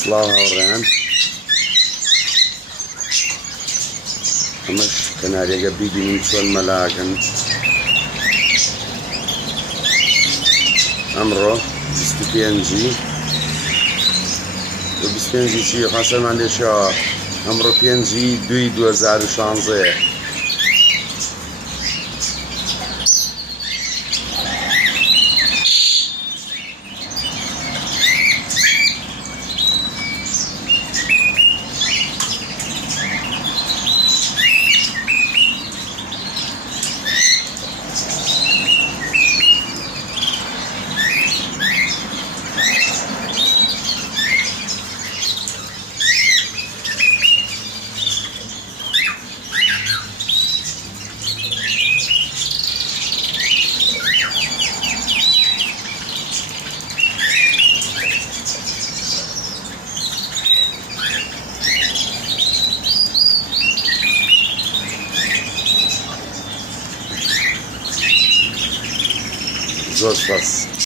سڵاو هاوڕێیان ئەمەش کەنارێکە بیبینین چۆن مەلاکن. ئەمڕۆ 25 چی خەسەرمان لێشەوە ئەمڕۆ 5/2/2016. زۆر سپاس.